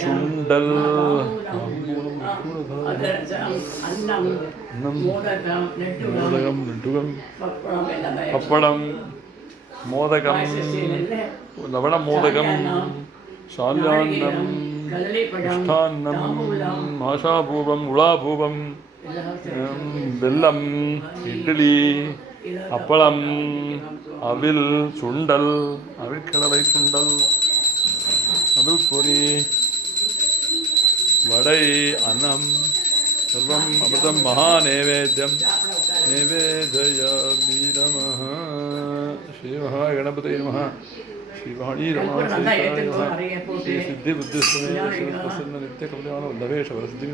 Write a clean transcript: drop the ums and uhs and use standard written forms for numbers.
ചുണ്ടൽ മോദകം ലഡുകം പപ്പടം മോദകം ലവണമോദകം ശാല്യാന്നം മിഷ്ടാന്നം ആശാപൂപം ഉളാപൂപം വെല്ലം ഇഡ്ഡലി அப்பளம் அவில் சுண்டல் அவிழ்கடலை சுண்டல் அவில் பொரி வடை அன்னம் சர்வம் அமிர்தம் மகா நைவேத்யம் நைவேதயாமி நமः ஸ்ரீ மகா கணபதி நமः ஸ்ரீ வாணி ரமா ஸ்ரீ சித்தி புத்தி பிரசன்ன நித்திய கல்யாண வல்லவேஷ வரசித்தி